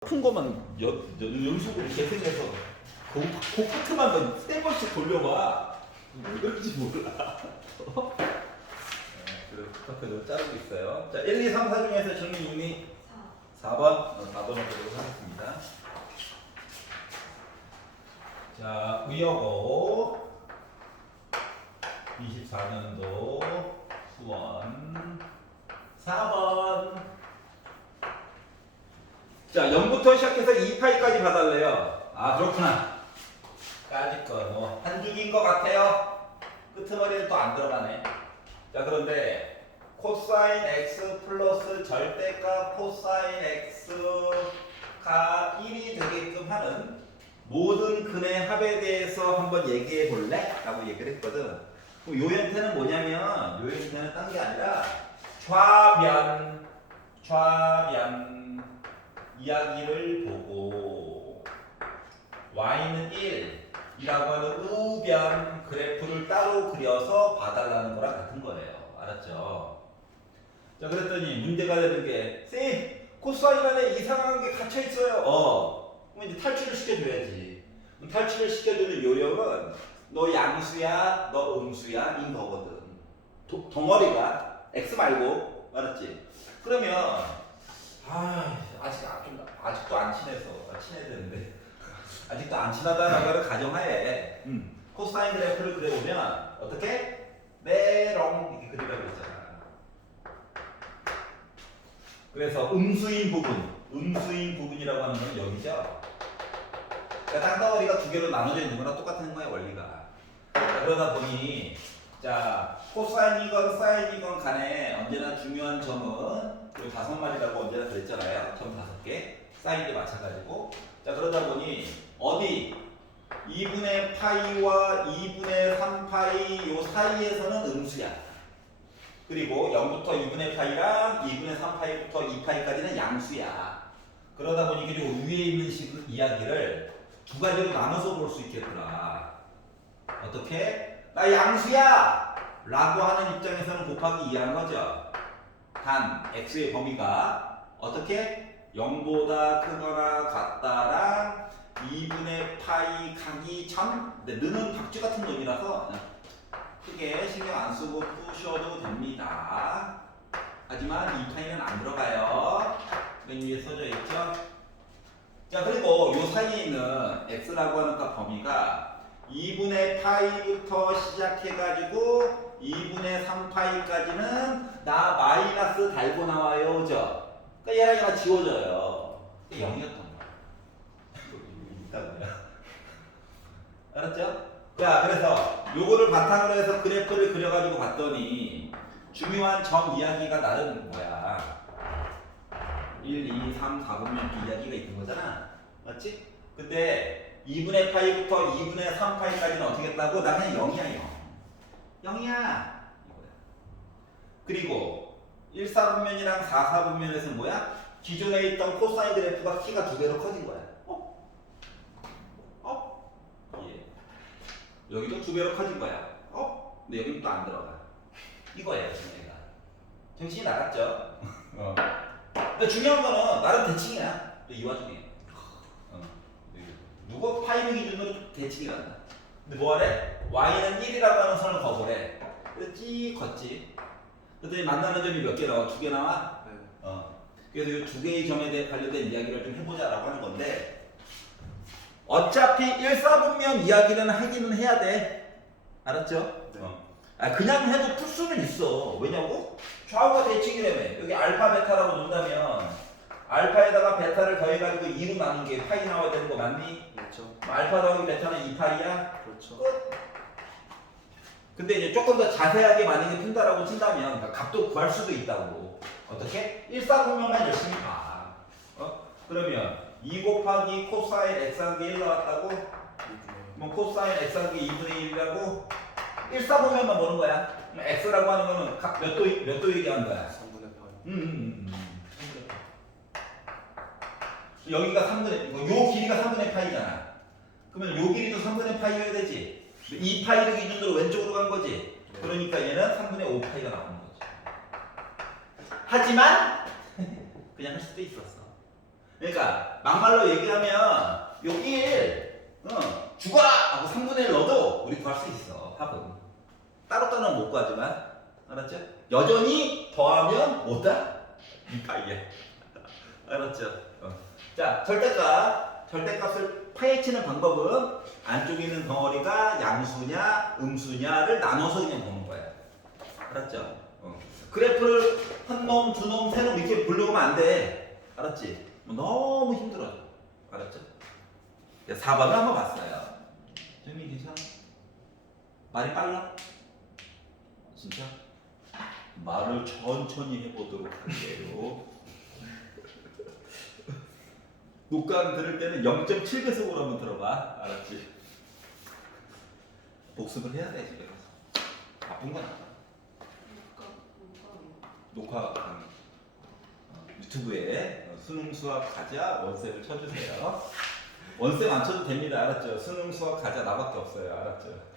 큰 거만 연속으로 이렇게 생겨서 그 파트만 3번씩 돌려봐. 왜 그런지 몰라. 그래서 그 파트를 자르고 있어요. 자, 1, 2, 3, 4 중에서 정리 이미 4번, 4번을 보도록 하겠습니다. 자, 의여고 24년도 수원 4번. 자, 0부터 시작해서 2파이까지 봐달래요. 아, 그렇구나. 까짓 거, 한 줄인 것 같아요. 끄트머리는 또 안 들어가네. 자, 그런데 코사인 x 플러스 절대값 코사인 x가 1이 되게끔 하는 모든 근의 합에 대해서 한번 얘기해 볼래? 라고 얘기를 했거든. 그럼 요 형태는 뭐냐면, 요 형태는 딴 게 아니라 좌변 이야기를 보고 y는 1이라고 하는 우변 그래프를 따로 그려서 봐달라는 거랑 같은 거예요. 알았죠? 자, 그랬더니 문제가 되는 게 쌤! 코사인 안에 이상한 게 갇혀 있어요. 그럼 이제 탈출을 시켜줘야지. 그럼 탈출을 시켜주는 요령은 너 양수야, 너 음수야 인 거거든. 덩어리가 x 말고. 알았지? 그러면 아직도 안 친해서 친해야 되는데 아직도 안 친하다는 걸 가정하에 코사인 그래프를 그려보면 어떻게? 메롱 이렇게 그리라고 했잖아. 그래서 음수인 부분이라고 하는 건 여기죠. 그러니까 땅덩어리가 두 개로 나눠져 있는 거랑 똑같은 거야 원리가. 자, 그러다 보니 자 코사인이건 사인이건 간에 언제나 중요한 점은 그리고 5마리라고 언제나 그랬잖아요. 점 5개 사인도 마찬가지고. 자, 그러다 보니 어디 2분의 파이와 2분의 3파이 요 사이에서는 음수야. 그리고 0부터 2분의 파이랑 2분의 3파이부터 2파이까지는 양수야. 그러다 보니 그리고 위에 있는 식 이야기를 두 가지로 나눠서 볼 수 있겠더라. 어떻게? 나 양수야! 라고 하는 입장에서는 곱하기 2하는 거죠. 단 x의 범위가 어떻게? 0보다 크거나 같다랑 2분의 파이 가기 전. 근데 느는 박쥐 같은 놈이라서 크게 신경 안 쓰고 푸셔도 됩니다. 하지만 2파이는 안 들어가요. 맨 위에 써져 있죠. 자, 그리고 요 사이에 있는 x라고 하는 그 범위가 2분의 파이부터 시작해가지고 2분의 3파이까지는 나 마이너스 달고 나와요. 죠? 그러니까 얘랑 지워져요. 0이었던 거야. 알았죠? 자, 그래서 요거를 바탕으로 해서 그래프를 그려가지고 봤더니 중요한 점 이야기가 나름 뭐야? 1, 2, 3, 4분면 이야기가 있는 거잖아. 맞지? 근데 2분의 파이부터 2분의 3파이까지는 어떻게 했다고? 나 그냥 0이야, 0. 0이야. 이거야. 그리고 1, 4분면이랑 4, 4분면에서 뭐야? 기존에 있던 코사인 그래프가 키가 2배로 커진 거야. 예. 여기도 2배로 커진 거야. 근데 여기는 또 안 들어가. 이거예요, 얘가. 정신이 나갔죠? 근데 중요한 거는 나름 대칭이야. 또 이 와중에. 누가 파이를 기준으로 대칭이 난다. 근데 뭐하래? y는 1이라고 하는 선을 거보래. 그래서 찌 걷지. 그랬더니 만나는 점이 몇 개 나와? 2개 나와? 네. 그래서 이 2개의 점에 대해 관련된 이야기를 좀 해보자라고 하는 건데 어차피 1, 4분면 이야기는 하기는 해야 돼. 알았죠? 네. 그냥 해도 풀 수는 있어. 왜냐고? 좌우가 대칭이라며. 여기 알파 베타라고 논다면 알파에다가 베타를 더해가지고 2로 나눈 게 파이 나와야 되는 거 맞니? 그렇죠. 알파 더하기 베타는 2파이야? 그렇죠. 끝. 근데 이제 조금 더 자세하게 만약에 푼다라고 친다면 그러니까 값도 구할 수도 있다고. 어떻게? 1, 4분면만 열심히 봐. 그러면 2 곱하기 코사인 x한 게 1 나왔다고? 그럼 코사인 x한 게 2분의 1이라고? 1, 4분면만 보는 거야. 그럼 x라고 하는 거는 몇 도 얘기하는 거야? 3분의 8. 여기가 3분의, 요 길이가 3분의 파이잖아. 그러면 요 길이도 3분의 파이여야 되지. 2파이를 기준으로 왼쪽으로 간 거지. 그러니까 얘는 3분의 5파이가 나오는 거지. 하지만 그냥 할 수도 있었어. 그러니까 막말로 얘기하면 요 1, 죽어라! 하고 3분의 1 넣어도 우리 구할 수 있어. 합은. 따로따로는 못 구하지만. 알았죠? 여전히 더하면 뭐다? 2파이야. 알았죠? 자, 절대값을 파헤치는 방법은 안쪽에 있는 덩어리가 양수냐 음수냐를 나눠서 그냥 보는 거야. 알았죠? 그래프를 한 놈, 두 놈, 세 놈 이렇게 보려면 안 돼. 알았지? 너무 힘들어. 알았죠? 4번을 한번 봤어요. 재미 괜찮아? 말이 빨라? 진짜? 말을 천천히 해보도록 할게요. 녹강 들을 때는 0.7배속으로 한번 들어봐. 알았지? 복습을 해야 돼, 집에 가서. 바쁜 건 아니야. 녹화 강의. 유튜브에 수능 수학 가자 원쌤을 쳐주세요. 원쌤 안 쳐도 됩니다. 알았죠? 수능 수학 가자 나밖에 없어요. 알았죠?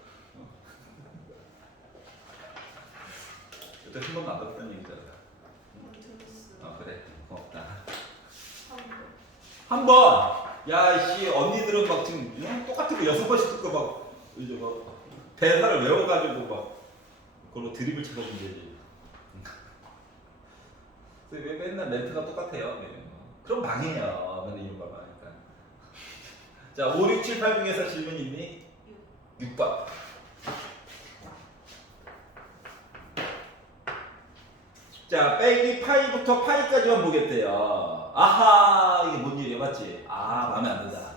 그때 한 번도 안 받았던 얘기잖아. 그래. 고맙다. 한 번! 야, 씨, 언니들은 막 지금 똑같은 거 6번씩 듣고 막, 이제 막, 대사를 외워가지고 막, 그걸로 드립을 쳐보면 되지. 왜 맨날 멘트가 똑같아요? 그럼 망해요. 맨날 이런 말 하니까. 자, 5, 6, 7, 8 중에서 질문 있니? 6번. 자, 빼기 파이부터 파이까지만 보겠대요. 아하, 이게 뭔 일이야, 맞지? 마음에 안 든다.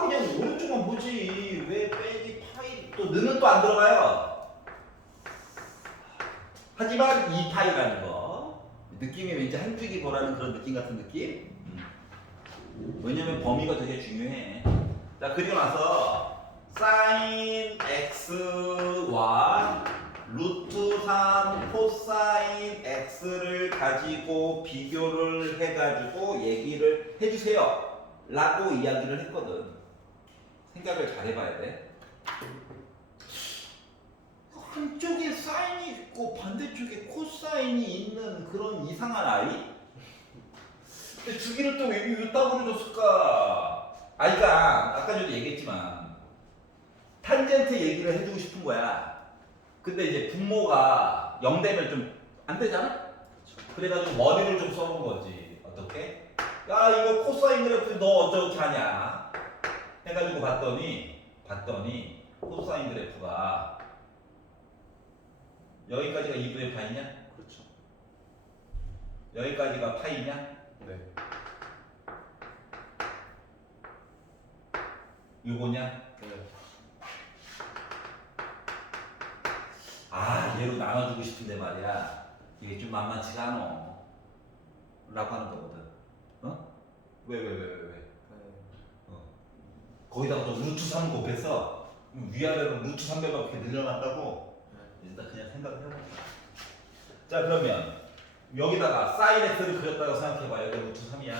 그냥 오른쪽만 보지. 왜 빼기 파이, 또 너는 또 안 들어가요. 하지만 2파이라는 거. 느낌이 왠지 한 줄기 보라는 그런 느낌 같은 느낌? 왜냐면 범위가 되게 중요해. 자, 그리고 나서 sin x와 루트 3 코사인 x를 가지고 비교를 해가지고 얘기를 해주세요 라고 이야기를 했거든. 생각을 잘 해봐야 돼. 한쪽에 사인이 있고 반대쪽에 코사인이 있는 그런 이상한 아이? 근데 주기를 또 왜 따구로 줬을까? 그러니까 아까 전에 얘기했지만 탄젠트 얘기를 해주고 싶은 거야. 근데 이제 분모가 0 되면 좀 안 되잖아? 그래가지고 머리를 좀 써본 거지. 어떻게? 야, 이거 코사인 그래프 너 어떻게 하냐? 해가지고 봤더니 코사인 그래프가 여기까지가 2분의 파이냐? 그렇죠. 여기까지가 파이냐? 네. 요거냐? 네. 얘로 나눠주고 싶은데 말이야. 이게 좀 만만치가 않어. 라고 하는 거거든. 왜? 거기다가 또 루트 3 곱해서 위아래로 루트 3배밖에 늘려놨다고? 일단 그냥 생각을 해봐. 자, 그러면 여기다가 사인 x를 그렸다고 생각해봐. 여기가 루트 3이야.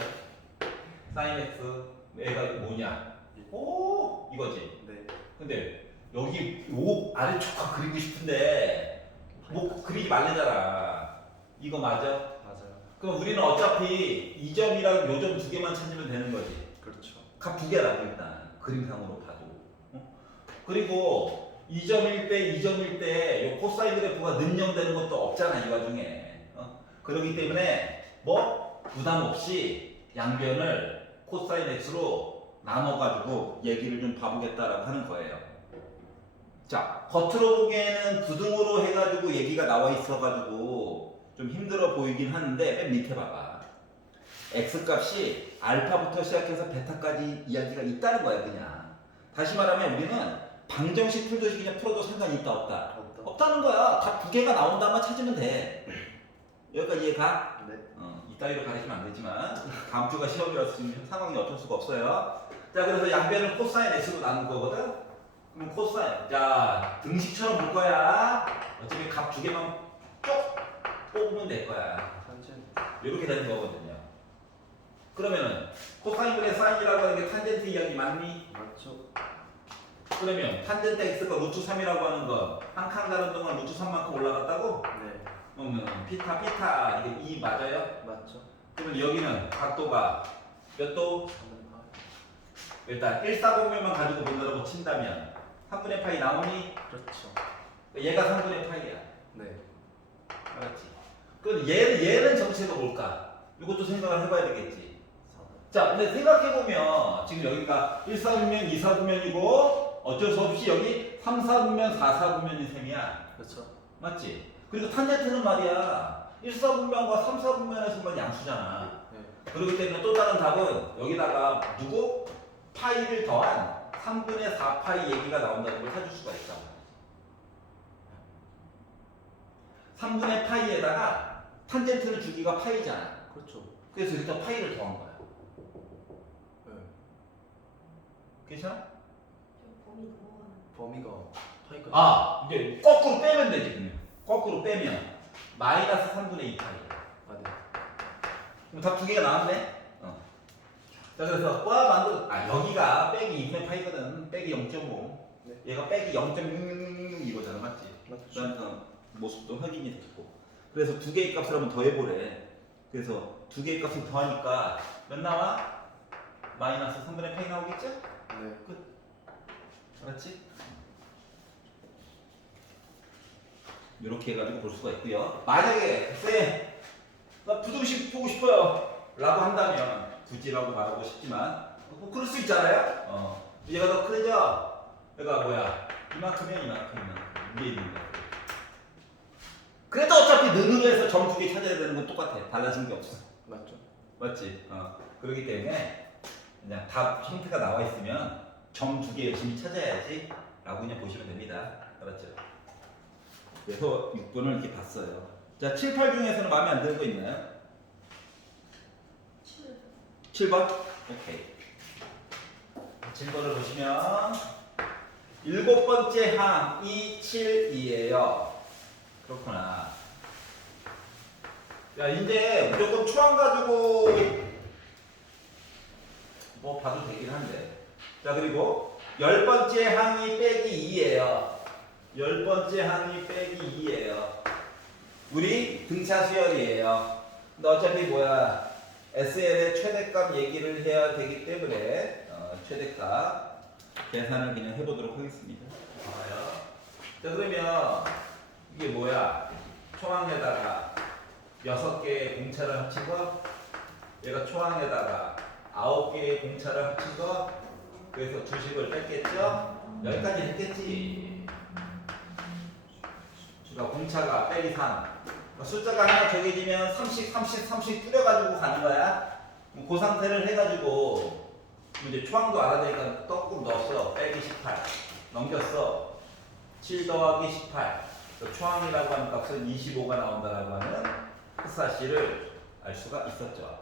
사인 x 얘가 뭐냐? 오, 이거지. 네. 근데 여기 요 아래쪽과 그리고 싶은데 뭐 그리지 말래잖아. 이거 맞아? 맞아요. 그럼 우리는 어차피 이 점이랑 요 점 두 개만 찾으면 되는 거지. 그렇죠. 값 두 개라고 일단 그림상으로 봐도. 그리고 2점일 때 2점일 때 요 코사인 그래프가 능령되는 것도 없잖아 이 와중에. 그렇기 때문에 뭐 부담 없이 양변을 코사인 x로 나눠가지고 얘기를 좀 봐보겠다라고 하는 거예요. 자, 겉으로 보기에는 부등호로 해가지고 얘기가 나와 있어가지고 좀 힘들어 보이긴 하는데 맨 밑에 봐봐. x 값이 알파부터 시작해서 베타까지 이야기가 있다는 거야 그냥. 다시 말하면 우리는 방정식 풀듯이 그냥 풀어도 상관이 있다 없다? 없다는 거야. 다 두 개가 나온다만 찾으면 돼. 여기까지 이해가? 네. 이따위로 가르치면 안 되지만 다음 주가 시험이라서 지금 상황이 어쩔 수가 없어요. 자, 그래서 양변을 코사인 x로 나눈 거거든. 그럼 코사인, 자 등식처럼 볼 거야. 어차피 값 두 개만 쭉 뽑으면 될 거야. 이렇게 되는 거거든요. 그러면은 코사인분의 사인이라고 하는 게 탄젠트 이야기 맞니? 맞죠. 그러면 탄젠트 x가 루트 3이라고 하는 거 한 칸 가는 동안 루트 3만큼 올라갔다고? 네. 그러면 피타 이게 2 맞아요? 맞죠. 그러면 여기는 각도가 몇 도? 3분의 파이. 일단 1사공면만 가지고 본다고 친다면 3분의 파이 나오니? 그렇죠. 얘가 3분의 파이야. 네. 알았지? 그럼 얘는 정체가 뭘까? 이것도 생각을 해봐야 되겠지. 4. 자, 근데 생각해보면 지금 여기가 1사분면, 2사분면이고 어쩔 수 없이 여기 3사분면, 4사분면인 셈이야. 그렇죠. 맞지? 그리고 탄젠트는 말이야 1사분면과 3사분면에서만 양수잖아. 네. 그렇기 때문에 또 다른 답은 여기다가 누구? 파이를 더한 3분의 4파이 얘기가 나온다는 걸 찾을 수가 있다. 3분의 파이에다가 탄젠트를 주기가 파이잖아. 그렇죠. 그래서 여기다 파이를 더한 거야. 네. 괜찮아? 범위 넘어가는. 범위가 파이까지. 아, 이제 거꾸로 빼면 되지. 그러면. 거꾸로 빼면 마이너스 3분의 2 파이. 아, 네. 그럼 답 두 개가 나왔네? 자, 그래서 여기가 빼기 2분의 파이거든. 빼기 0.5. 네. 얘가 빼기 0.666 이거잖아. 맞지? 맞죠. 그다음 모습도 확인이 됐고. 그래서 두 개의 값을 한번 더해보래. 그래서 두 개의 값을 더하니까 몇 나와? 마이너스 3분의 파이 나오겠죠? 네. 끝. 알았지? 이렇게 해가지고 볼 수가 있고요. 만약에 쌤, 나 부등식 보고 싶어요 라고 한다면 굳이라고 말하고 싶지만 뭐 그럴 수 있잖아요. 얘가 더 크죠? 얘가 뭐야? 이만큼이면 위에 있는 거. 그래도 어차피 는으로 해서 점 두 개 찾아야 되는 건 똑같아. 달라진 게 없어. 맞죠. 맞지? 그렇기 때문에 그냥 답 형태가 나와 있으면 점 두 개 열심히 찾아야지 라고 그냥 보시면 됩니다. 알았죠? 그래서 6번을 이렇게 봤어요. 자, 7, 8 중에서는 마음에 안 드는 거 있나요? 7번? 오케이. 7번을 보시면 7번째 항이 7, 2예요. 그렇구나. 야, 이제 무조건 초항 가지고 뭐 봐도 되긴 한데. 자, 그리고 10번째 항이 빼기 2예요. 10번째 항이 빼기 2예요. 우리 등차 수열이에요. 근데 어차피 뭐야, SL의 최대값 얘기를 해야 되기 때문에 최대값 계산을 그냥 해보도록 하겠습니다. 좋아요. 자, 그러면 이게 뭐야? 초항에다가 6개의 공차를 합친 거, 얘가 초항에다가 9개의 공차를 합친 거, 그래서 주식을 뺐겠죠? 여기까지 했겠지. 그러니까 공차가 빼기 3. 숫자가 하나 정해지면 30 줄여가지고 가는 거야. 그 상태를 해가지고 이제 초항도 알아내니까 거꾸로 넣었어. 빼기 18. 넘겼어. 7 더하기 18. 초항이라고 하는 값은 25가 나온다라고 하는 흑사실을 알 수가 있었죠.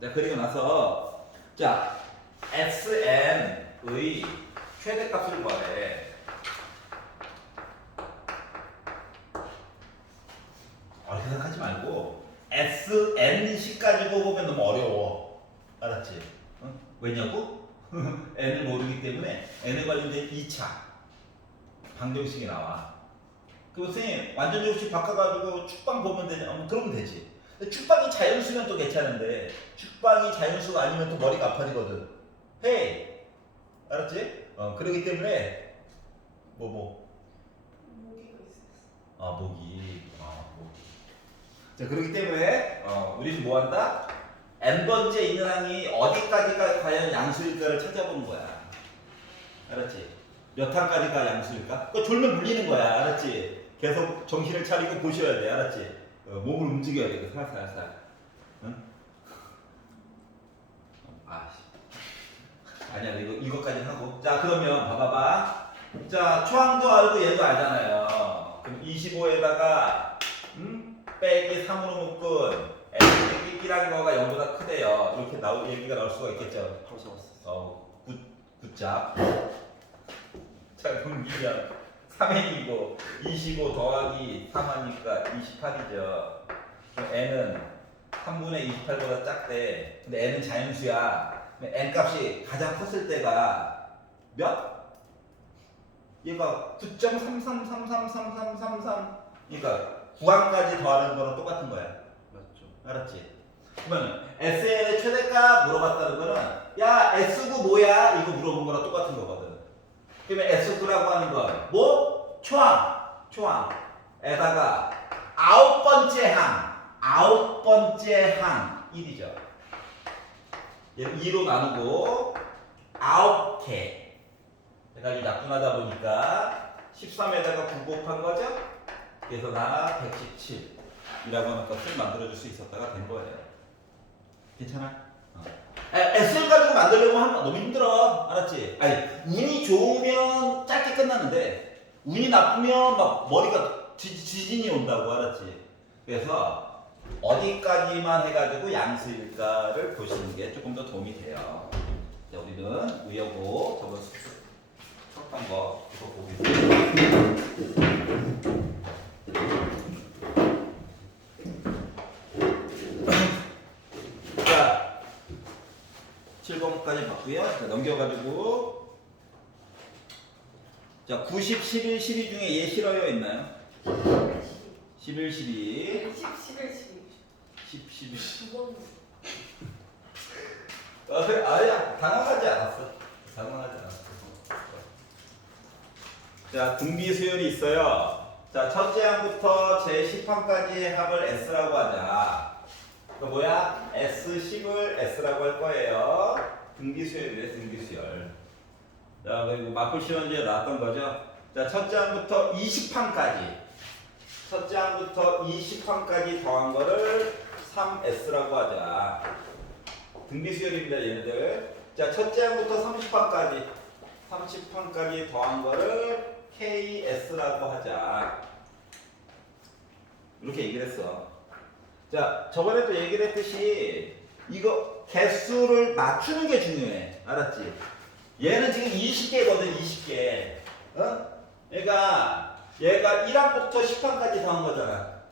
자, 그리고 나서 자, SN의 최대값을 구하래. 생각하지 말고 SN식 가지고 보면 너무 어려워. 알았지? 왜냐고? N을 모르기 때문에 N에 관련된 2차 방정식이 나와. 그 선생님 완전 정식 바꿔가지고 축방 보면 되냐? 그러면 되지. 근데 축방이 자연수면 또 괜찮은데 축방이 자연수가 아니면 또 머리가 아파지거든. 헤이, 알았지? 그러기 때문에 모기가 있었어. 모기. 자, 그렇기 때문에 우리는 뭐 한다? n번째 있는 항이 어디까지가 과연 양수일까를 찾아보는 거야. 알았지? 몇 항까지가 양수일까? 그거 졸면 물리는 거야. 알았지? 계속 정신을 차리고 보셔야 돼. 알았지? 몸을 움직여야 돼. 살살살. 응? 아니야. 이거까지 하고. 자, 그러면 봐봐봐. 자, 초항도 알고 얘도 알잖아요. 그럼 25에다가 빼기 3으로 묶은 n 빼기 1한 거가 0보다 크대요. 이렇게 얘기가 나올 수가 있겠죠. 바로 잡았어. 굿잡. 자, 그럼 이면 3n이고 25 더하기 3하니까 28이죠. n은 3분의 28보다 작대. 근데 n은 자연수야. n 값이 가장 컸을 때가 몇? 얘가 9.33333333. 그러니까 9항까지 더하는 거랑 똑같은 거야. 맞죠. 알았지? 그러면 SN의 최대값 물어봤다는 거는 야 S구 뭐야? 이거 물어본 거랑 똑같은 거거든. 그러면 S구라고 하는 건 뭐? 초항에다가 아홉 번째 항 1이죠. 얘를 2로 나누고 9개 해가지고 약분하다 보니까 13에다가 9 곱한 거죠. 그래서 나 117이라고 하는 값을 만들어줄 수 있었다가 된 거예요. 괜찮아? S를 가지고 만들려고 하면 너무 힘들어. 알았지? 아니 운이 좋으면 짧게 끝나는데 운이 나쁘면 막 머리가 지진이 온다고. 알았지? 그래서 어디까지만 해가지고 양수일까를 보시는 게 조금 더 도움이 돼요. 자, 우리는 의여고 저번 썼던 거 이거 보고 있어요. 자, 7번까지 봤고요. 자, 넘겨가지고 자, 90, 11, 12 중에 얘 싫어요 있나요? 11, 12 10, 12 두번 아니야, 당황하지 않았어. 자, 등비 수열이 있어요. 자, 첫째 항부터 제 10항까지의 합을 S라고 하자. 그 뭐야? S10을 S라고 할 거예요. 등비 수열이래, 등비 수열. 자, 그리고 마플 시험지에 나왔던 거죠. 자, 첫째 항부터 20항까지. 첫째 항부터 20항까지 더한 거를 3S라고 하자. 등비 수열입니다, 얘네들. 자, 첫째 항부터 30항까지 더한 거를 KS라고 하자. 이렇게 얘기를 했어. 자, 저번에도 얘기를 했듯이 이거 개수를 맞추는 게 중요해. 알았지? 얘는 지금 20개거든, 20개. 어? 얘가 1항부터 10항까지 더한 거잖아.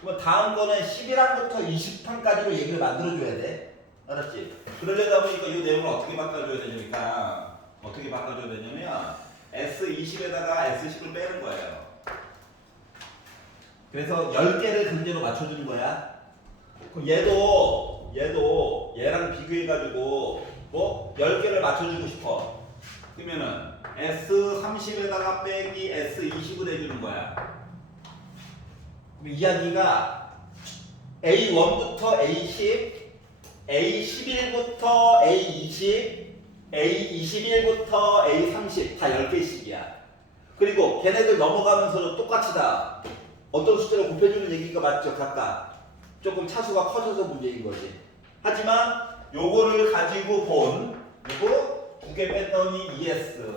그럼 다음 거는 11항부터 20항까지로 얘기를 만들어줘야 돼. 알았지? 그러려다 보니까 이 내용을 어떻게 바꿔줘야 되냐니까 어떻게 바꿔줘야 되냐면 S20에다가 S10을 빼는 거예요. 그래서 10개를 강제로 맞춰주는 거야. 그럼 얘도 얘랑 비교해가지고 뭐 10개를 맞춰주고 싶어. 그러면은 S30에다가 빼기 S20을 해주는 거야. 그럼 이야기가 A1부터 A10 A11부터 A20, A21부터 A30 다 10개씩이야. 그리고 걔네들 넘어가면서도 똑같이 다 어떤 숫자를 곱해주는 얘기가 맞죠? 각각. 조금 차수가 커져서 문제인 거지. 하지만 요거를 가지고 본 요거 2개 뺐더니 ES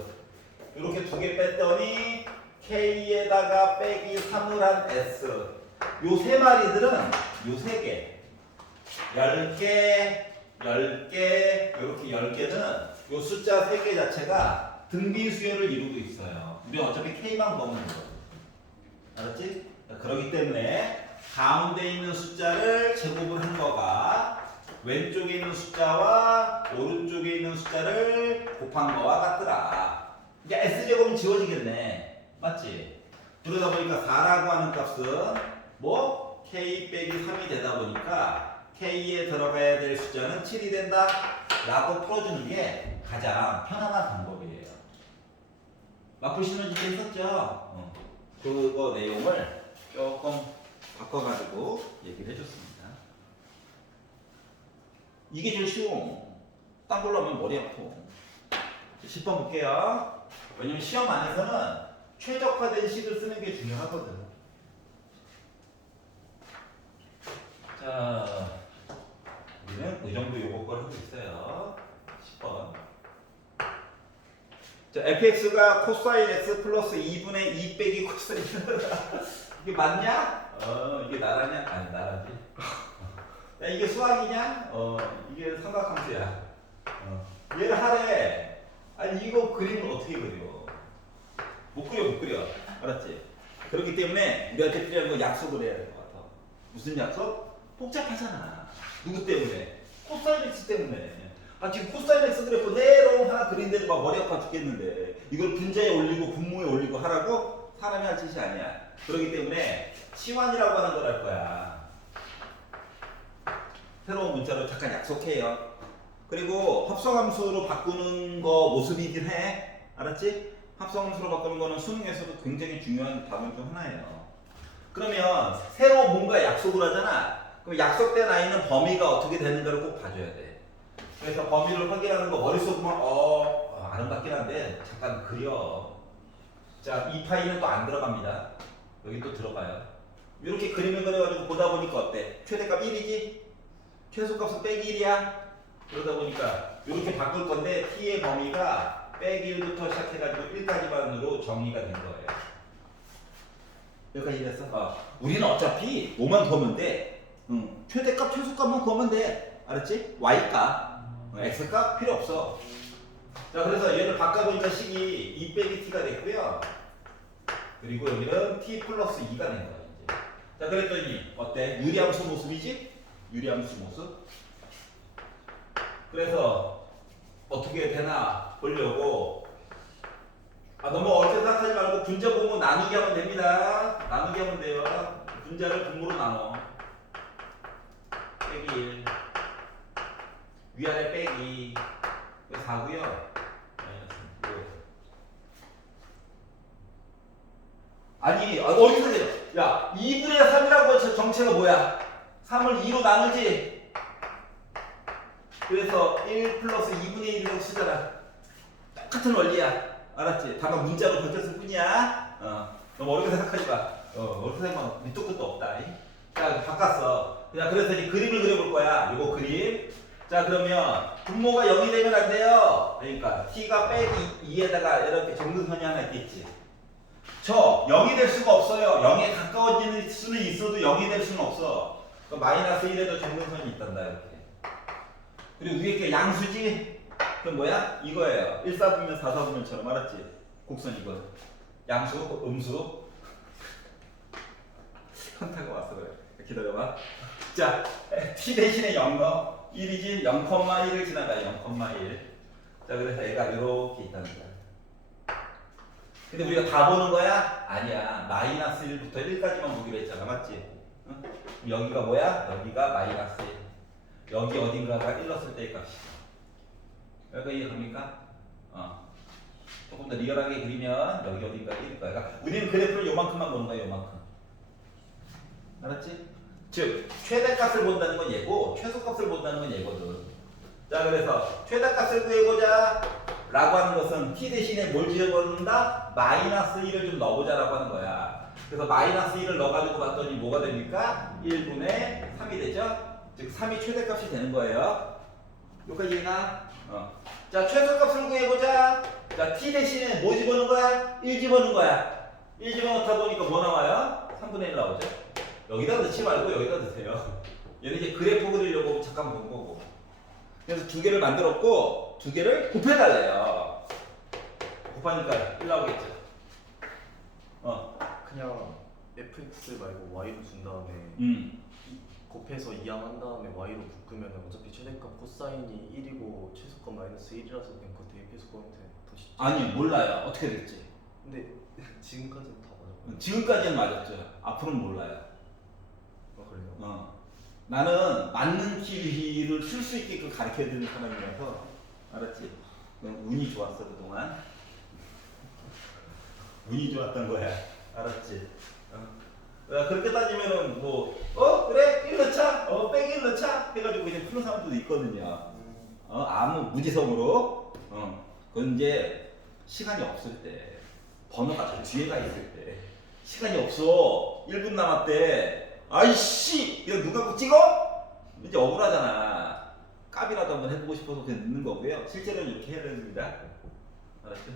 이렇게 2개 뺐더니 K에다가 빼기 3을 한 S 요 세 마리들은 요 3개 10개, 이렇게 10개는 요 숫자 3개 자체가 등비 수열을 이루고 있어요. 우리는 어차피 K만 보면 되거든. 알았지? 그렇기 때문에 가운데 있는 숫자를 제곱을 한 거가 왼쪽에 있는 숫자와 오른쪽에 있는 숫자를 곱한 거와 같더라. 이제 S제곱은 지워지겠네. 맞지? 그러다 보니까 4라고 하는 값은 뭐? K 빼기 3이 되다 보니까 K에 들어가야 될 숫자는 7이 된다 라고 풀어주는 게 가장 편안한 방법이에요. 마플 시너지 했었죠? 그거 내용을 조금 바꿔가지고 얘기를 해줬습니다. 이게 제일 쉬워. 딴 걸로 하면 머리 아파. 10번 볼게요. 왜냐면 시험 안에서는 최적화된 식을 쓰는 게 중요하거든. 자, 우리는 이 정도 요거 걸 하고 있어요. 10번. 자, fx가 코사인 x 플러스 2분의 2 빼기 코사인 이게 맞냐? 이게 나라냐? 아니, 나라지. 야, 이게 수학이냐? 이게 삼각함수야. 얘를 하래. 아니, 이거 그림을 어떻게 그려? 못 그려. 알았지? 그렇기 때문에 우리한테 필요한 건 약속을 해야 될 것 같아. 무슨 약속? 복잡하잖아. 누구 때문에? 코사인 x 때문에. 아, 지금 코사인 x 그래프 내롱 하나 그린데도 막 머리 아파 죽겠는데 이걸 분자에 올리고 분모에 올리고 하라고? 사람이 할 짓이 아니야. 그렇기 때문에 치환이라고 하는 걸 할 거야. 새로운 문자로 잠깐 약속해요. 그리고 합성함수로 바꾸는 거 모습이긴 해. 알았지? 합성함수로 바꾸는 거는 수능에서도 굉장히 중요한 단원 중 하나예요. 그러면 새로 뭔가 약속을 하잖아. 그럼 약속된 아이는 범위가 어떻게 되는가를 꼭 봐줘야 돼. 그래서 범위를 확인하는 거 머릿속으로만 아는 것 같긴 한데 잠깐 그려. 자, 이 파이는 또 안 들어갑니다. 여기 또 들어가요. 이렇게 그림을 그려가지고 보다 보니까 어때? 최대값 1이지? 최소값은 빼기 1이야? 그러다 보니까 이렇게 바꿀 건데 t의 범위가 빼기 1부터 시작해가지고 1까지만으로 정의가 된 거예요. 여기까지 됐어? 우리는 어차피 뭐만 구하면 돼. 최대값, 최소값만 구하면 돼. 알았지? y값, x값 필요 없어. 자, 그래서 얘를 바꿔보니까 식이 2 빼기 t가 됐고요. 그리고 여기는 t 플러스 2가 된 거야 이제. 자, 그랬더니 어때? 유리함수 모습이지? 유리함수 모습. 그래서 어떻게 되나 보려고. 너무 어렵게 생각하지 말고 분자 분모 나누기 하면 됩니다. 나누기 하면 돼요. 분자를 분모로 나눠. 빼기 1. 위아래 빼기 4고요. 아니 어디서 돼요? 야 2분의 3이라고 정체가 뭐야? 3을 2로 나누지? 그래서 1 플러스 2분의 1이라고 쓰잖아. 똑같은 원리야. 알았지? 다만 문자로 바뀌었을 뿐이야. 너무 어렵게 생각하지 마. 어렵게 생각하면 밑도 끝도 없다. 자, 바꿨어. 자, 그래서 이제 그림을 그려볼 거야. 이거 그림. 자, 그러면 분모가 0이 되면 안 돼요. 그러니까 t가 빼기 2에다가 이렇게 정근선이 하나 있겠지. 저 0이 될 수가 없어요. 0에 가까워지는 수는 있어도 0이 될 수는 없어. 마이너스 1에도 정근선이 있단다 이렇게. 그리고 위에 게 양수지? 그럼 뭐야? 이거예요. 1사분면 4사분면처럼 알았지? 곡선 이거. 양수, 음수. 현타가 왔어 그래. 기다려봐. 자, t 대신에 0 넣어. 1이지? 0,1을 지나가 0,1. 자, 그래서 얘가 이렇게 있다는 거야. 근데 우리가 다 보는 거야? 아니야. 마이너스 1부터 1까지만 보기로 했잖아. 맞지? 응? 여기가 뭐야? 여기가 마이너스 1. 여기 어딘가가 1 넣었을 때의 값이야. 여기가 이해갑니까? 조금 더 리얼하게 그리면 여기 어딘가 1일 거야. 그러니까 우리는 그래프를 요만큼만 보는 거야. 요만큼. 알았지? 즉 최대값을 본다는 건 얘고 최소값을 본다는 건 얘거든. 자, 그래서 최대값을 구해보자 라고 하는 것은 t 대신에 뭘 지어본다? 마이너스 1을 좀 넣어보자 라고 하는 거야. 그래서 마이너스 1을 넣어가지고 봤더니 뭐가 됩니까? 1분의 3이 되죠? 즉 3이 최대값이 되는 거예요. 여기까지 이해가? 자, 최소값을 구해보자. 자, t 대신에 뭐 집어넣은 거야? 1 집어넣은 거야. 1 집어넣다 보니까 뭐 나와요? 3분의 1 나오죠? 여기다 넣지 말고 여기다 넣으세요. 얘는 이제 그래프 그리려고 잠깐 본 거고. 그래서 두 개를 만들었고 두 개를 곱해달래요. 곱하니까 1 나오겠죠. 그냥 fx 말고 y로 준 다음에 곱해서 2항 한 다음에 y로 묶으면 어차피 최대값 코사인이 1이고 최소값 마이너스 1이라서 그냥 그거 대입해서 구하면 더 쉽지. 아니 몰라요. 어떻게 될지. 근데 지금까지는 다 맞았고. 지금까지는 맞았죠. 앞으로는 몰라요. 그래요? 나는 맞는 길을 쓸 수 있게끔 가르쳐야 되는 사람이라서 알았지? 운이 좋았어 그동안. 운이 좋았던 거야. 알았지? 그렇게 따지면은 그래 1 넣자 빼기 1 넣자 해가지고 그냥 푸는 사람들도 있거든요. 아무 무지성으로. 그건 이제 시간이 없을 때, 번호가 저 뒤에가 있을 때, 시간이 없어 1분 남았대. 아이씨 이거 눈 감고 찍어? 이제 억울하잖아. 깝이라도 한번 해보고 싶어서 그냥 넣는 거고요. 실제로는 이렇게 해야 됩니다. 알았죠?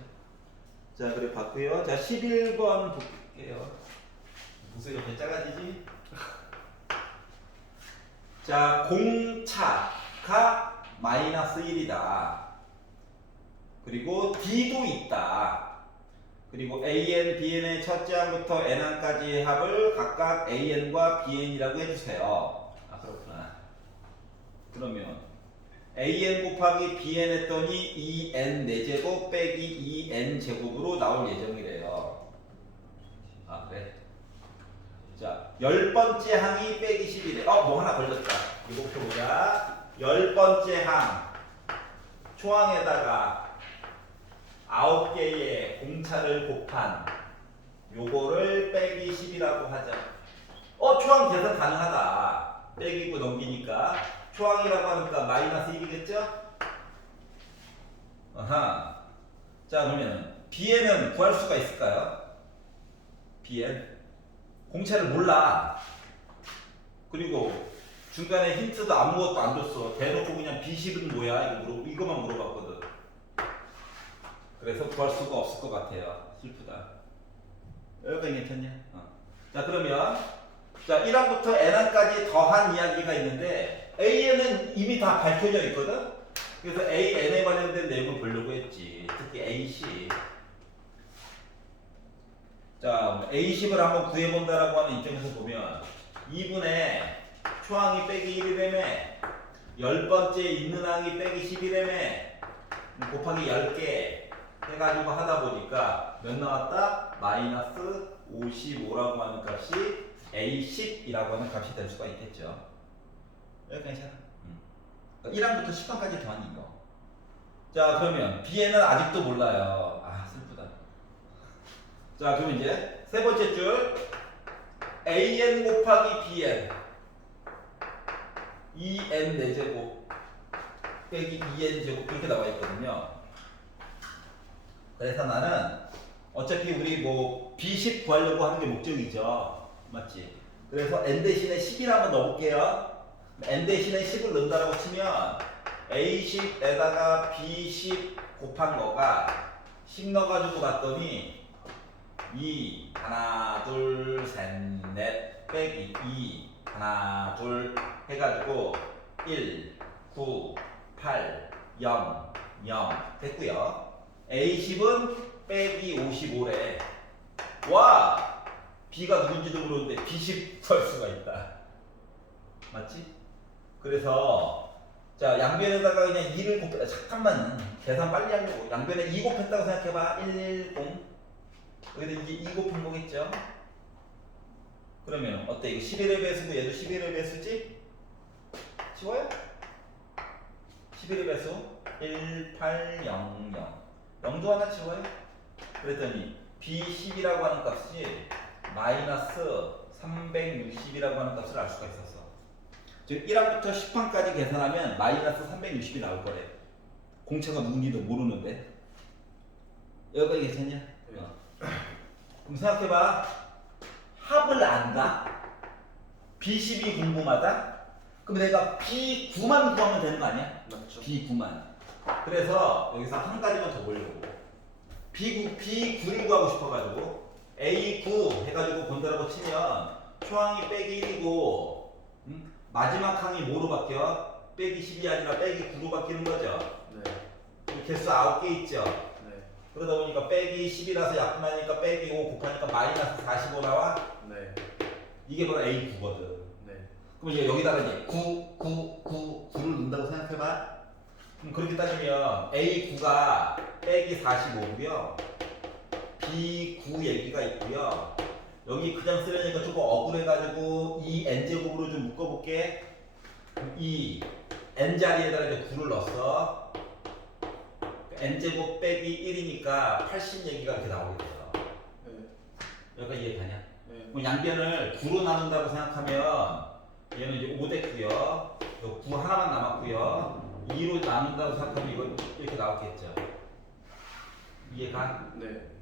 자, 그래 봤고요. 자, 11번 볼게요. 목소리가 왜 작아지지? 자, 공차가 마이너스 1이다. 그리고 D도 있다. 그리고 AN, BN의 첫째 항부터 N항까지의 합을 각각 AN과 BN이라고 해주세요. 그렇구나. 그러면 AN 곱하기 BN 했더니 2N 4제곱 빼기 2N 제곱으로 나올 예정이래요. 그래. 자, 10번째 항이 빼기 11이래. 뭐 하나 걸렸다. 이거 보자. 10번째 항 초항에다가 9개의 공차를 곱한 요거를 빼기 10이라고 하자. 초항 계산 가능하다. 빼기고 넘기니까 초항이라고 하니까 마이너스 1이겠죠? 아하. 자, 그러면 B에는 구할 수가 있을까요? B엔 공차를 몰라. 그리고 중간에 힌트도 아무것도 안 줬어. 대놓고 그냥 B10은 뭐야? 이거만 물어봤거든. 그래서 구할 수가 없을 것 같아요. 슬프다. 여기가 괜찮냐? 자, 그러면 자 1항부터 N항까지 더한 이야기가 있는데 A에는 이미 다 밝혀져 있거든? 그래서 AN에 관련된 내용을 보려고 했지. 특히 A10. 자, A10을 한번 구해본다라고 하는 입장에서 보면 2분의 초항이 빼기 1이라며 10번째 있는 항이 빼기 10이라며 곱하기 10개 해가지고 하다 보니까 몇 나왔다? 마이너스 55라고 하는 값이 A10이라고 하는 값이 될 수가 있겠죠. 여기 괜찮아. 1항부터 10항까지 더한 이거. 자, 그러면 B에는 아직도 몰라요. 아, 슬프다. 자, 그럼 이제 세 번째 줄 AN 곱하기 BN 2N 4제곱 빼기 2N 제곱 그렇게 나와 있거든요. 그래서 나는 어차피 우리 뭐 B10 구하려고 하는 게 목적이죠. 맞지? 그래서 N 대신에 10이라 한번 넣어볼게요. N 대신에 10을 넣는다라고 치면 A10에다가 B10 곱한 거가 10 넣어가지고 봤더니 2 하나 둘 셋 넷 빼기 2 하나 둘 해가지고 1 9 8 0 0 됐고요. A10은 빼기 55래. 와! B가 누군지도 모르는데 B10 구할 수가 있다. 맞지? 그래서 자 양변에다가 그냥 2를 곱했다. 잠깐만 계산 빨리 하려고 양변에 2 곱했다고 생각해봐. 1 0 여기다 이제 2 곱한 거겠죠? 그러면 어때? 이거 11의 배수고 얘도 11의 배수지? 쉬워요? 11의 배수 1 8 0 0 0도 하나 치워요? 그랬더니 B10이라고 하는 값이 마이너스 360이라고 하는 값을 알 수가 있었어. 즉 1항부터 10항까지 계산하면 마이너스 360이 나올 거래. 공차가 누군지도 모르는데. 여기가 괜찮냐? 그럼 생각해봐. 합을 안다? B10이 궁금하다? 그럼 내가 B9만 구하면 되는 거 아니야? 맞죠? B9만. 그래서 여기서 한 가지만 더 보려고. B9를 구하고 싶어가지고 A9 해가지고 본다라고 치면 초항이 빼기 1이고 마지막 항이 뭐로 바뀌어? 빼기 10이 아니라 빼기 9로 바뀌는 거죠. 네. 개수 9개 있죠. 네. 그러다 보니까 빼기 10이라서 약분하니까 빼기 5 곱하니까 마이너스 45 나와. 네. 이게 바로 A9거든. 네. 그럼 이제 여기다가 이제 9, 9, 9, 9를 넣는다고 생각해봐. 그럼 그렇게 따지면 A9가 빼기 45고요. B9 얘기가 있고요. 여기 그냥 쓰려니까 조금 억울해가지고 이 n제곱으로 좀 묶어볼게. 이 n자리에다가 이제 9를 넣었어. n제곱 빼기 1이니까 80 얘기가 이렇게 나오게 돼요. 네. 여기가 이해가냐? 네. 그럼 양변을 9로 나눈다고 생각하면 얘는 이제 5 됐고요. 9 하나만 남았고요. 2로 나눈다고 생각하면 이거 이렇게 나왔겠죠. 이해가? 네.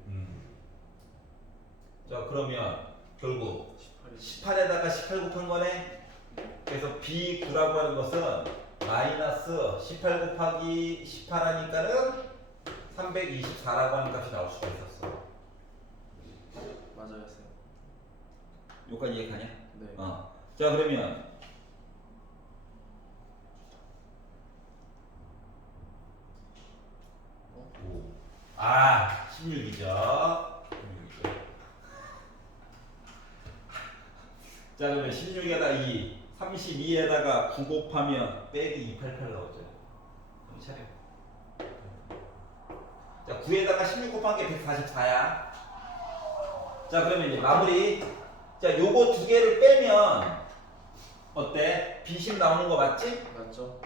자, 그러면 결국 18. 18에다가 18 곱한 거네. 그래서 B9라고 하는 것은 마이너스 18 곱하기 18 하니까는 324라고 하는 값이 나올 수가 있었어. 맞아요, 쌤. 여기까지 이해가냐? 네. 자, 그러면 아, 16이죠. 16이죠. 자, 그러면 16에다 2, 32에다가 9 곱하면 빼기 288 나오죠. 그럼 차려. 자, 9에다가 16 곱한 게 144야. 자, 그러면 이제 마무리. 자, 요거 두 개를 빼면 어때? B10 나오는 거 맞지? 맞죠?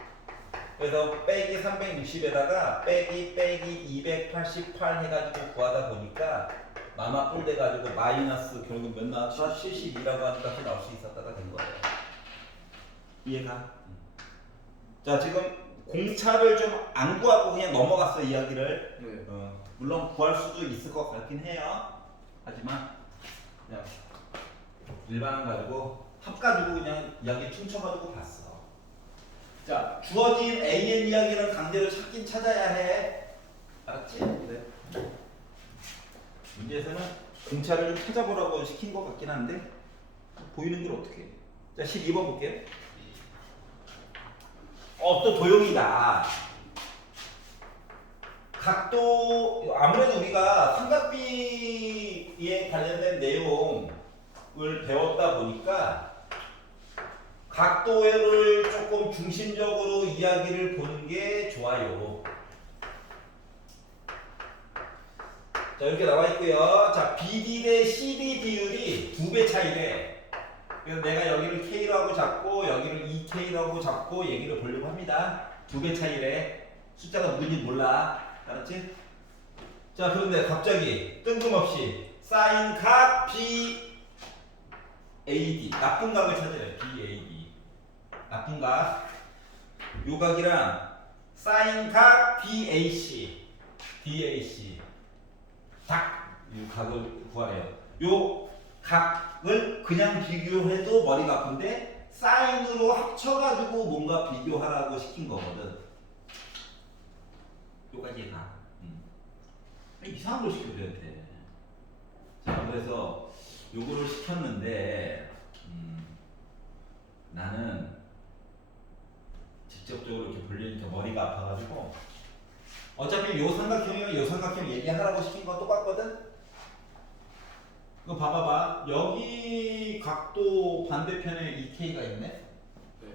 그래서 빼기 360에다가 빼기 288 해가지고 구하다 보니까 마마 뿔 돼가지고 마이너스 결국 몇 나왔죠? 72라고 하는 값이 나올 수 있었다가 된 거예요. 이해가? 자 지금 공차를 좀 안 구하고 그냥 넘어갔어 이야기를. 네. 물론 구할 수도 있을 것 같긴 해요. 하지만 그냥 일반항 가지고 합 가지고 그냥 이야기 퉁쳐가지고 봤어. 자 주어진 AN 이야기는 강제로 찾긴 찾아야 해. 알았지? 네. 문제에서는 공차를 좀 찾아보라고 시킨 것 같긴 한데 보이는 걸 어떻게 해? 자 12번 볼게요. 또 도형이다. 각도 아무래도 우리가 삼각비에 관련된 내용을 배웠다 보니까 각도를 조금 중심적으로 이야기를 보는 게 좋아요. 자 이렇게 나와 있고요. 자 BD 대 CD 비율이 2배 차이래. 그래서 내가 여기를 K라고 잡고 여기를 2K라고 잡고 얘기를 보려고 합니다. 2배 차이래. 숫자가 누군지 몰라. 알았지? 자 그런데 갑자기 뜬금없이 사인 각 BAD 나쁜 각을 찾으래. BAD 나쁜 각. 요 각이랑 사인 각 BAC 딱 이 각을 구하래요. 요 각을 그냥 비교해도 머리가 아픈데 사인으로 합쳐가지고 뭔가 비교하라고 시킨 거거든. 요까지 가. 이상한 걸 시켜도 돼. 자 그래서 요거를 시켰는데 나는 직접적으로 이렇게 불리니까 머리가 아파가지고 어차피 요 삼각형이랑 요 삼각형 얘기하라고 시킨 건 똑같거든? 이거 봐봐봐. 여기 각도 반대편에 이 K가 있네? 네.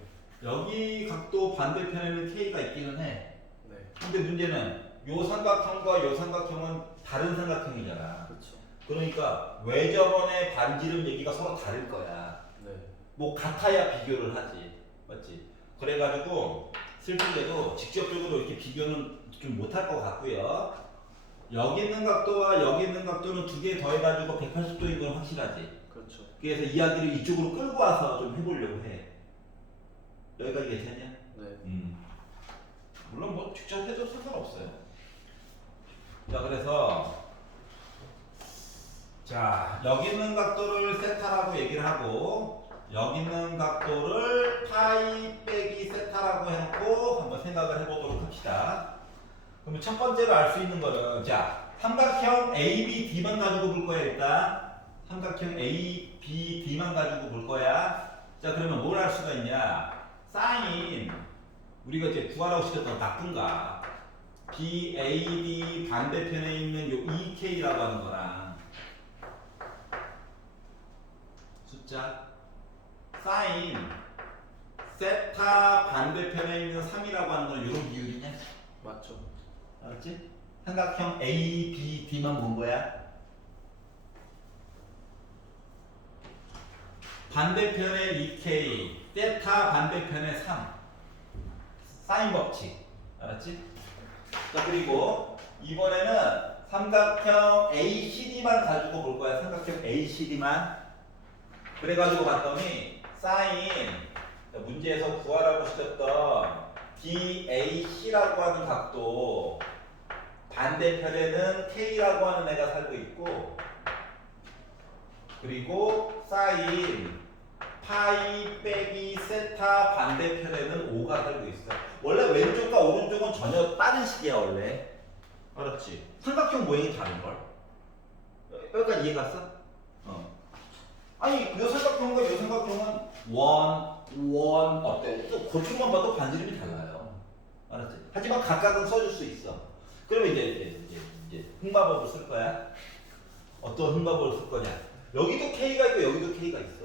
여기 각도 반대편에는 K가 있기는 해. 네. 근데 문제는 요 삼각형과 요 삼각형은 다른 삼각형이잖아. 그렇죠. 그러니까 왜 저번에 반지름 얘기가 서로 다를 거야. 네. 뭐 같아야 비교를 하지. 맞지? 그래가지고 슬프게도 직접적으로 이렇게 비교는 좀 못할 것 같고요. 여기 있는 각도와 여기 있는 각도는 두 개 더해가지고 180도인 건 확실하지. 그렇죠. 그래서 이야기를 이쪽으로 끌고 와서 좀 해보려고 해. 여기까지 괜찮냐? 네. 물론 뭐 직접 해도 상관없어요. 자 그래서 자 여기 있는 각도를 세타라고 얘기를 하고 여기 있는 각도를 파이 빼기 세타라고 해놓고 한번 생각을 해보도록 합시다. 그러면 첫 번째로 알 수 있는 거는 자 삼각형 ABD만 가지고 볼 거야. 일단 삼각형 ABD만 가지고 볼 거야. 자 그러면 뭘 알 수가 있냐? 사인 우리가 이제 구하라고 시켰던 나쁜 각 BAD 반대편에 있는 요 EK라고 하는 거랑 숫자 사인 세타 반대편에 있는 3이라고 하는 건 이런 비율이냐? 맞죠. 알았지? 삼각형 ABD만 본 거야. 반대편에 EK, 세타 반대편에 3. 사인 법칙. 알았지? 자, 그리고 이번에는 삼각형 ACD만 가지고 볼 거야. 삼각형 ACD만. 그래가지고 봤더니 사인 문제에서 구하라고 시켰던 DAC라고 하는 각도 반대편에는 K라고 하는 애가 살고 있고 그리고 사인 파이 빼기 세타 반대편에는 5가 살고 있어. 원래 왼쪽과 오른쪽은 전혀 다른 식이야 원래. 알았지? 삼각형 모양이 다른걸? 여기까지 이해 갔어? 아니 요 삼각형과 요 삼각형은 원 어때? 또 고추만 봐도 반지름이 달라요. 알았지? 하지만 각각은 써줄 수 있어. 그러면 이제 흠마법을 쓸 거야. 어떤 흠마법을 쓸 거냐? 여기도 K가 있고 여기도 K가 있어.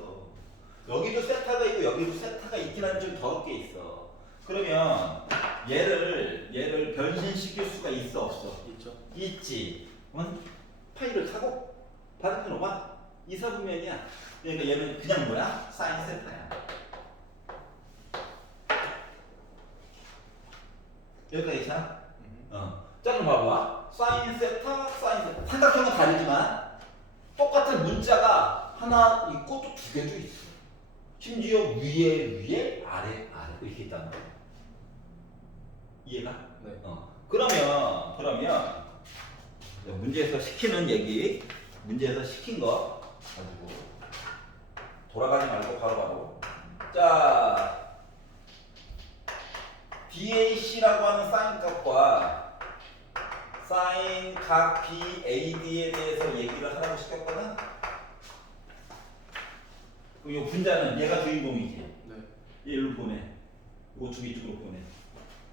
여기도 세타가 있고 여기도 세타가 있긴 한데 좀 더럽게 있어. 그러면 얘를 변신시킬 수가 있어 없어? 있죠. 있지. 파이를 타고 반대편 오봐. 이사분면이야. 그러니까 얘는 그냥 뭐야? 사인 세타야. 여기까지 괜찮아? 자 그럼 봐봐. 사인 세타, 사인 세타. 삼각형은 다르지만 똑같은 문자가 하나 있고 또 두 개도 있어. 심지어 위에 아래 이렇게 있다는 거야. 이해가? 네. 그러면 문제에서 시키는 얘기, 문제에서 시킨 거 가지고 돌아가지 말고 바로 자 BAC라고 하는 사인 값과 사인 각 BAD에 대해서 얘기를 하라고 시켰거든. 그럼 이 분자는 얘가 주인공이지. 네. 얘 일로 보내. 이거 두 개 이쪽으로 보내.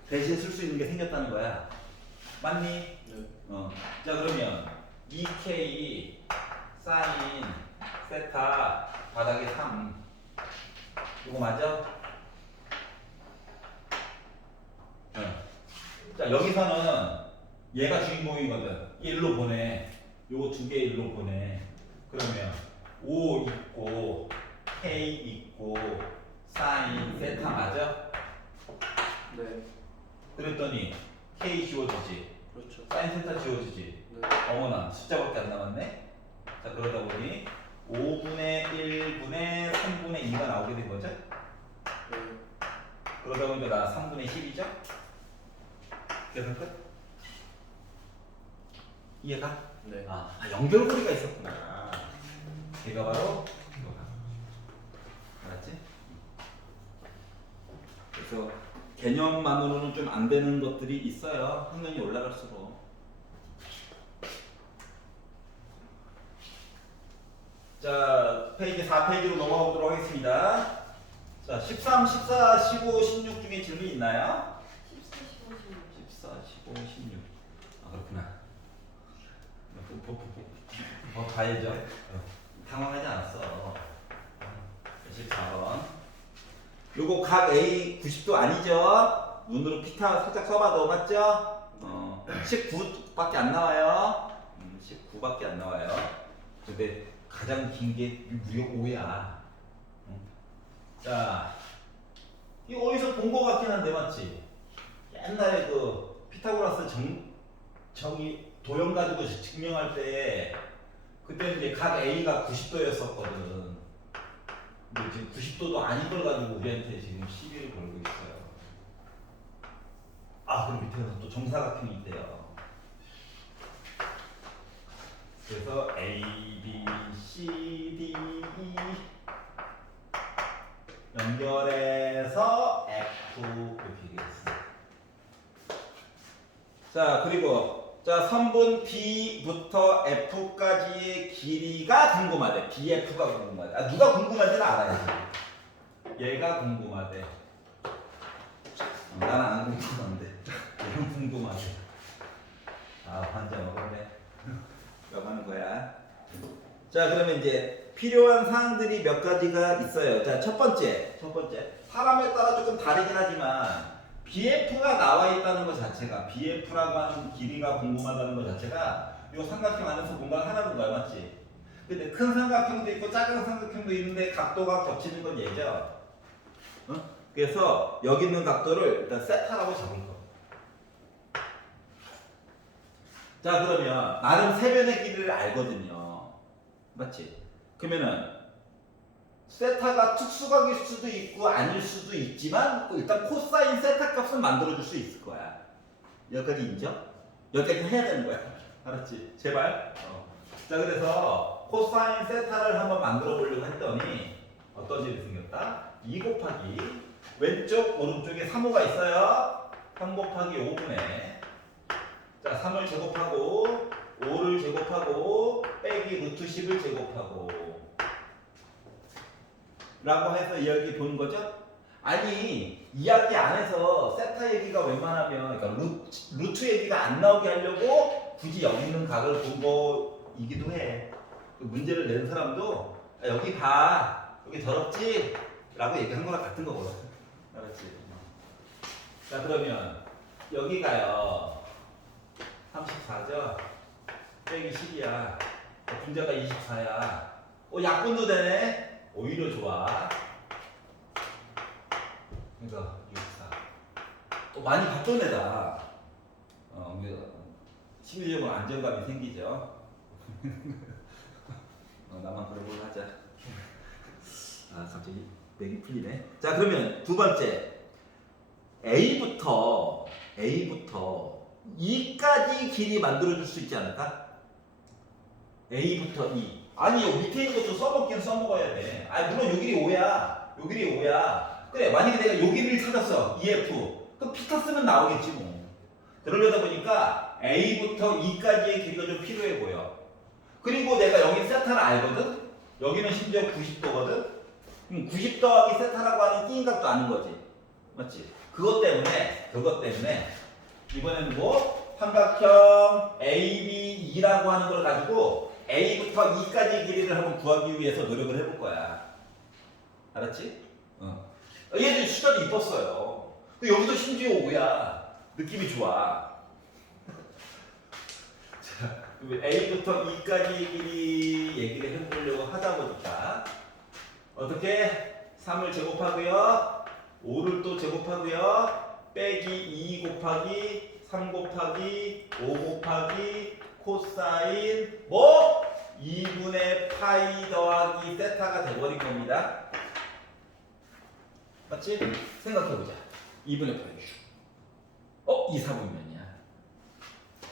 대신 쓸 수 있는 게 생겼다는 거야. 맞니? 네. 자 그러면 2K 사인 세타 바닥에 3 이거 맞아? 자 여기서는 얘가 주인공이거든. 일로 보내. 요거 두 개 일로 보내. 그러면 5 있고 K 있고 사인 세타 맞아? 네. 그랬더니 K 지워지지. 그렇죠. 사인 세타 지워지지. 네. 어머나 숫자밖에 안 남았네. 자 그러다 보니 5분의 1분의 3분의 2가 나오게 된 거죠. 네. 그러다 보니까 나 3분의 10이죠. 계산 끝. 이해가? 네. 연결고리가 있었구나. 걔가 바로 이거다. 알았지? 그래서 개념만으로는 좀 안 되는 것들이 있어요. 학년이 올라갈수록. 자, 페이지 4페이지로 넘어가 보도록 하겠습니다. 자, 13, 14, 15, 16 중에 질문 있나요? 14, 15, 16. 14, 15, 16. 그렇구나. 봐야죠. 당황하지 않았어. 14번. 요거 각 A 90도 아니죠? 눈으로 피타 살짝 써봐도 맞죠? 19밖에 안 나와요. 19밖에 안 나와요. 근데 가장 긴 게 무려 5야. 자, 이거 어디서 본 거 같긴 한데 맞지? 옛날에 그 피타고라스 정의 도형 가지고 증명할 때 그때 이제 각 A가 90도였었거든. 근데 지금 90도도 아닌 걸 가지고 우리한테 지금 시비를 걸고 있어요. 그럼 밑에 가서 또 정사각형이 있대요. 그래서 A, B, C, D, E 연결해서 F 이렇게 얘기했어요. 자 그리고 자 선분 B부터 F까지의 길이가 궁금하대. BF가 궁금하대. 누가 궁금한지는 알아야지. 얘가 궁금하대. 나는 안 궁금한데 얘는 궁금하대. 완전 어렵네. 몇 하는 거야. 자 그러면 이제 필요한 사항들이 몇 가지가 있어요. 자 첫 번째 사람에 따라 조금 다르긴 하지만 BF가 나와 있다는 것 자체가 BF라고 하는 길이가 궁금하다는 것 자체가 이 삼각형 안에서 뭔가 하라는 거야. 맞지? 근데 큰 삼각형도 있고 작은 삼각형도 있는데 각도가 겹치는 건 얘죠. 그래서 여기 있는 각도를 일단 세타라고 잡을 거. 자 그러면 나름 세변의 길이를 알거든요. 맞지? 그러면은 세타가 특수각일 수도 있고 아닐 수도 있지만 일단 코사인 세타 값은 만들어줄 수 있을 거야. 여기까지 인정? 여기까지 해야 되는 거야. 알았지? 제발. 자 그래서 코사인 세타를 한번 만들어 보려고 했더니 어떤 일이 생겼다? 2 곱하기 왼쪽 오른쪽에 3호가 있어요. 3 곱하기 5분의 자 3을 제곱하고 5를 제곱하고 빼기 루트 10을 제곱하고 라고 해서 이야기 보는 거죠? 아니 이야기 안에서 세타 얘기가 웬만하면 그러니까 루트 얘기가 안 나오게 하려고 굳이 여기 있는 각을 본 거이기도 해. 그 문제를 낸 사람도 여기 봐 여기 더럽지? 라고 얘기한 거랑 같은 거거든. 알았지? 자 그러면 여기가요 34죠? 빼기 10이야. 분자가 24야. 약분도 되네. 오히려 좋아. 그러니까 64. 많이 봤던 애다. 심리적으로 안정감이 생기죠. 나만 그런 걸 하자. 아 갑자기 맥이 풀리네. 자 그러면 두 번째 A부터 E까지 길이 만들어줄 수 있지 않을까? A부터 E. 아니 밑에 있는 것도 써먹긴 써먹어야 돼. 아 물론 요 길이 5야. 요 길이 5야. 그래 만약에 내가 요 길이를 찾았어. EF. 그럼 피타 쓰면 나오겠지 뭐. 그러려다 보니까 A부터 E까지의 길이가 좀 필요해 보여. 그리고 내가 여기 세타를 알거든? 여기는 심지어 90도거든? 그럼 90 더하기 세타라고 하는 끼인각도 아는 거지. 맞지? 그것 때문에 이번에는 뭐? 삼각형 ABE라고 하는 걸 가지고 A부터 E까지의 길이를 한번 구하기 위해서 노력을 해볼 거야. 알았지? 얘들 수절이 이뻤어요. 여기도 심지어 5야. 느낌이 좋아. 자, A부터 E까지의 길이 얘기를 해보려고 하다 보니까 어떻게? 3을 제곱하고요. 5를 또 제곱하고요. 빼기 2 곱하기 3 곱하기 5 곱하기 코사인 뭐? 2분의 파이 더하기 세타가 돼버린 겁니다. 맞지? 생각해보자. 2분의 파이 2, 4분면이야.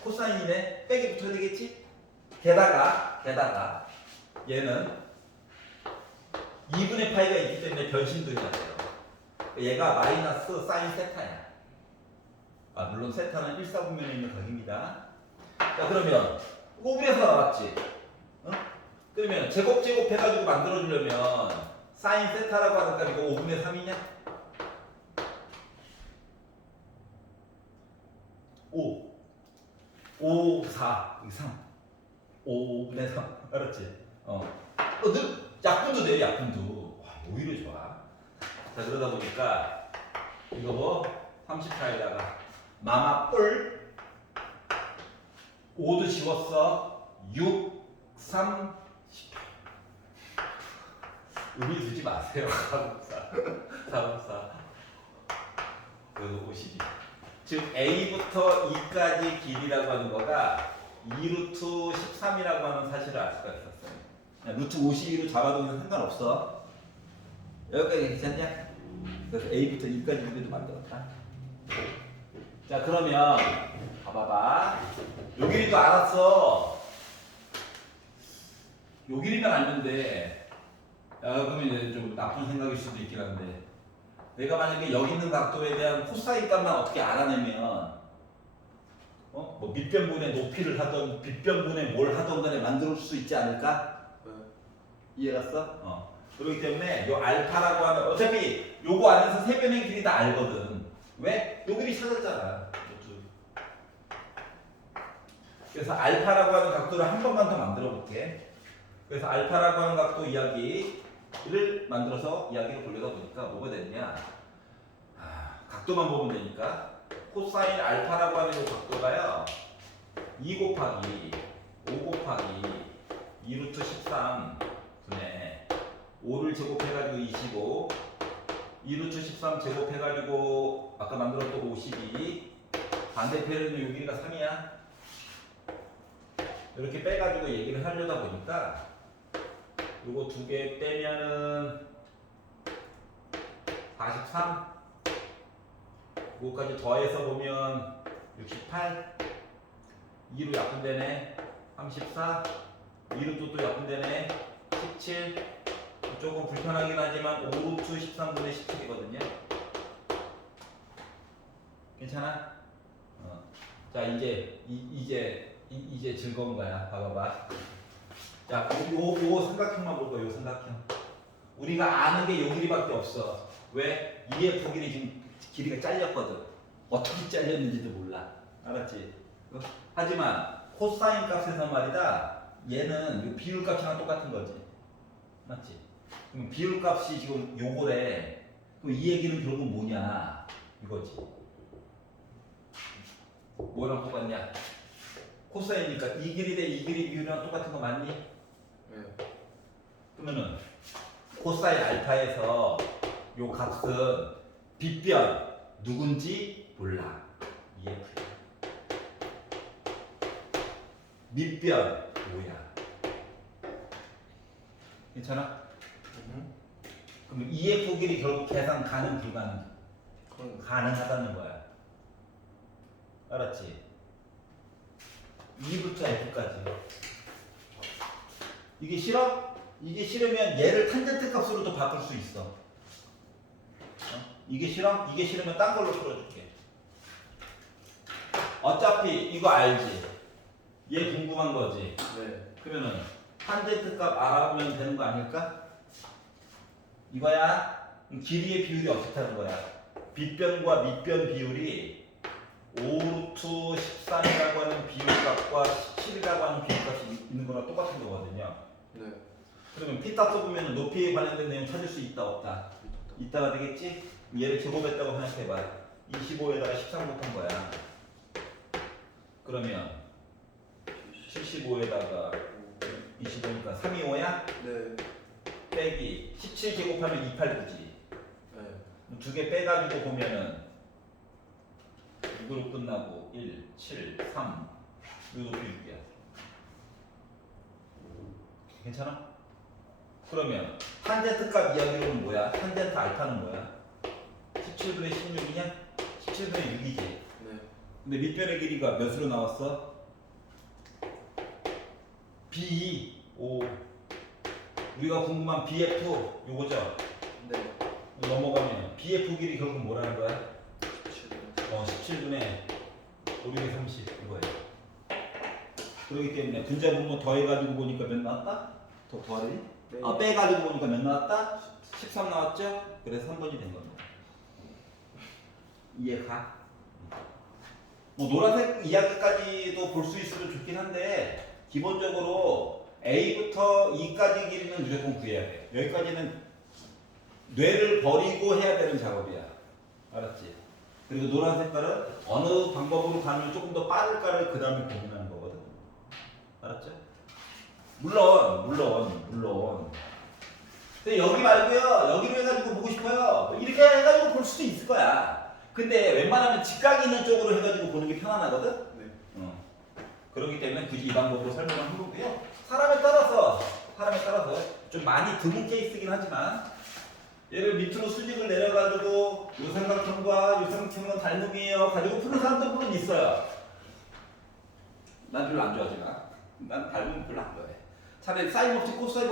코사인이네. 빼기 붙어야 되겠지? 게다가 얘는 2분의 파이가 있기 때문에 변심도 해야 돼요. 얘가 마이너스 사인 세타야. 아 물론 세타는 1, 4분면에 있는 각입니다. 자 그러면 5분에서 나왔지? 그러면 제곱 해가지고 만들어주려면 사인 세타라고 하는 값이고 5분의 3이냐? 5, 4, 3 5분의 3 알았지? 약분도 돼 약분도. 와, 오히려 좋아. 자 그러다 보니까 이거 뭐 34에다가 마마 뿔 5도 지웠어. 6, 3, 18 의미 두지 마세요. 454 그리고 52. 즉 A부터 E까지 길이라고 하는 거가 2루트 13이라고 하는 사실을 알 수가 있었어요. 루트 52로 잡아두면 상관없어. 여기까지 괜찮냐? 그래서 A부터 E까지 길이도 만들었다. 자 그러면 봐봐봐. 요 길이도 알았어. 요 길이만 알는데 그러면 이제 좀 나쁜 생각일 수도 있긴 한데 내가 만약에 여기 있는 각도에 대한 코사인 값만 어떻게 알아내면 뭐 밑변분의 높이를 하던 빗변분의 뭘 하던 간에 만들 수 있지 않을까? 이해갔어? 그렇기 때문에 요 알파라고 하는 어차피 요거 안에서 세 변의 길이 다 알거든. 왜? 요 길이 찾았잖아. 그래서 알파라고 하는 각도를 한 번만 더 만들어 볼게. 그래서 알파라고 하는 각도 이야기를 만들어서 이야기를 보려다 보니까 뭐가 됐냐? 각도만 보면 되니까 코사인 알파라고 하는 이 각도가요 2 곱하기 5 곱하기 2루트 13 분의 5를 제곱해가지고 25 2루트 13 제곱해가지고 아까 만들었던 52 반대편에는 요 길이가 3이야. 이렇게 빼가지고 얘기를 하려다 보니까 요거 두 개 빼면은 43 그거까지 더해서 보면 68 2로 약분되네 34 2로 또 약분되네 17 조금 불편하긴 하지만 5루트 13분의 17이거든요. 괜찮아? 자 이제 즐거운 거야. 봐봐봐. 자, 요 삼각형만 볼 거야. 요 삼각형. 우리가 아는 게 요 길이밖에 없어. 왜? EF 길이 지금 길이가 잘렸거든. 어떻게 잘렸는지도 몰라. 알았지? 하지만 코사인 값에서 말이다. 얘는 요 비율 값이랑 똑같은 거지. 맞지? 그럼 비율 값이 지금 요거래. 그럼 이 얘기는 결국 뭐냐? 이거지. 뭐랑 똑같냐? 코사인이니까 이 길이 대 이 길이 비율이랑 똑같은 거 맞니? 네. 그러면은 코사인 알파에서 요 값은 빗변 누군지 몰라. EF. 밑변 뭐야? 괜찮아? 그럼 EF 길이 결국 계산 가능 불가능? 그건 가능하다는 거야. 알았지? 2부터 F까지. 이게 싫어? 이게 싫으면 얘를 탄젠트 값으로도 바꿀 수 있어. 이게 싫어? 이게 싫으면 딴 걸로 풀어줄게. 어차피 이거 알지? 얘 궁금한 거지? 네. 그러면은 탄젠트 값 알아보면 되는 거 아닐까? 이거야. 길이의 비율이 어떻다는 거야? 빗변과 밑변 비율이 5루트 13이라고 하는 비율값과 17이라고 하는 비율값이 있는 거랑 똑같은 거거든요. 네. 그러면 피타 써보면 높이에 관련된 내용 찾을 수 있다 없다? 있다가 되겠지? 얘를 제곱했다고 생각해봐. 25에다가 13 곱한 거야. 그러면 75에다가 25니까 325야? 네. 빼기 17 제곱하면 289지. 네. 두 개 빼가지고 보면은 6으로 끝나고 1, 7, 3 이거 높이 6이야. 괜찮아? 그러면 탄젠트 값 이야기로는 뭐야? 탄젠트 알파는 뭐야? 17분의 16이냐? 17분의 6이지. 네. 근데 밑변의 길이가 몇으로 나왔어? B2, 5. 우리가 궁금한 BF 요거죠? 네. 넘어가면 BF 길이 결국 뭐라는 거야? 17. 17분의 530 이거예요. 그렇기 때문에 분자분모 더해가지고 보니까 몇 나왔다? 더 더하지? 네. 아 빼가지고 보니까 몇 나왔다? 13 나왔죠? 그래서 3번이 된 겁니다. 이해가? 뭐 노란색 이야기까지도 볼 수 있으면 좋긴 한데 기본적으로 A부터 E까지 길이는 무조건 구해야 돼. 여기까지는 뇌를 버리고 해야 되는 작업이야. 알았지? 그리고 노란 색깔은 어느 방법으로 가면 조금 더 빠를까를 그 다음에 고민하는 거거든. 알았죠? 물론. 근데 여기 말고요. 여기로 해가지고 보고 싶어요. 이렇게 해가지고 볼 수도 있을 거야. 근데 웬만하면 직각이 있는 쪽으로 해가지고 보는 게 편안하거든? 네. 그렇기 때문에 굳이 이 방법으로 설명을 한 거고요. 사람에 따라서 좀 많이 드문 케이스긴 하지만 얘를 밑으로 수직을 내려가지고 요 삼각형과 요 삼각형은 닮음이에요 가지고 푸는 사람도 물론 있어요. 난 별로 안 좋아하지만 난 닮음 별로 안 좋아해. 차라리 사인 없이 코사인